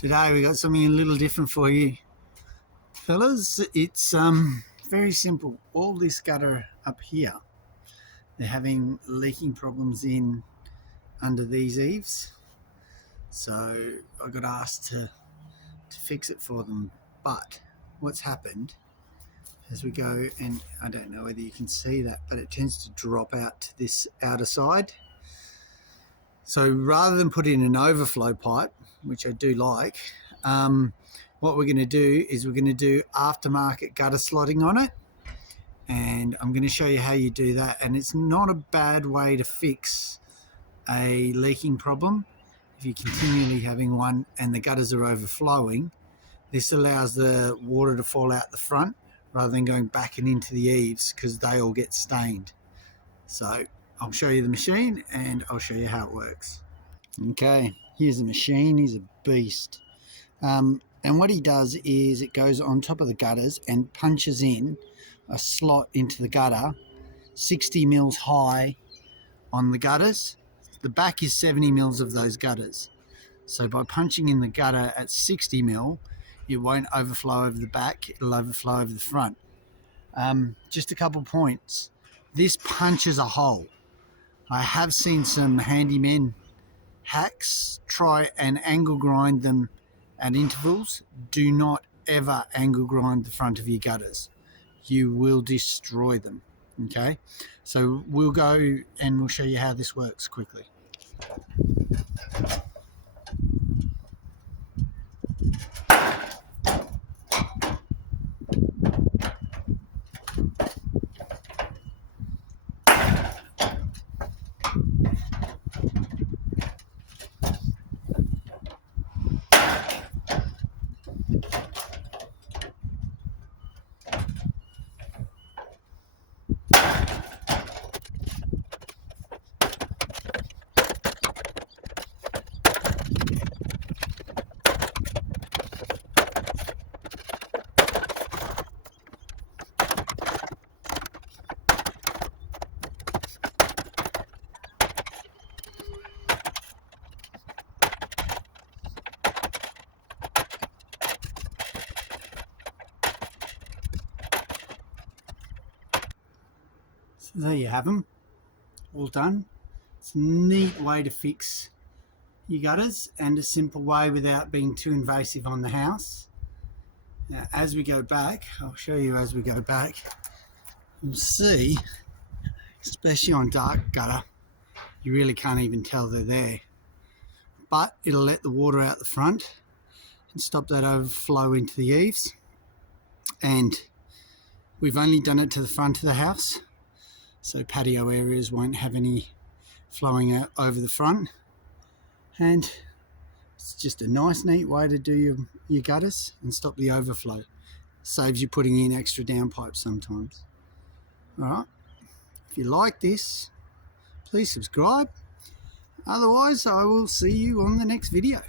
Today we got something a little different for you fellas. It's very simple. All this gutter up here, they're having leaking problems in under these eaves, so I got asked to fix it for them. But what's happened as we go, and I don't know whether you can see that, but it tends to drop out to this outer side. So rather than put in an overflow pipe, which I do like, what we're going to do is we're going to do aftermarket gutter slotting on it, and I'm going to show you how you do that. And it's not a bad way to fix a leaking problem. If you're continually having one and the gutters are overflowing, this allows the water to fall out the front rather than going back and into the eaves, because they all get stained. So I'll show you the machine and I'll show you how it works. Okay, here's the machine. He's a beast. And what he does is it goes on top of the gutters and punches in a slot into the gutter 60 mils high on the gutters. The back is 70 mils of those gutters. So by punching in the gutter at 60 mil, it won't overflow over the back, it'll overflow over the front. Just a couple points. This punches a hole. I have seen some handymen hacks try and angle grind them at intervals. Do not ever angle grind the front of your gutters. You will destroy them. Okay, so we'll go and we'll show you how this works quickly. So there you have them, all done. It's a neat way to fix your gutters and a simple way without being too invasive on the house. Now as we go back, I'll show you as we go back, you'll see, especially on dark gutter, you really can't even tell they're there. But it'll let the water out the front and stop that overflow into the eaves. And we've only done it to the front of the house, so patio areas won't have any flowing out over the front. And it's just a nice neat way to do your gutters and stop the overflow. Saves you putting in extra downpipes sometimes. Alright, if you like this, please subscribe. Otherwise I will see you on the next video.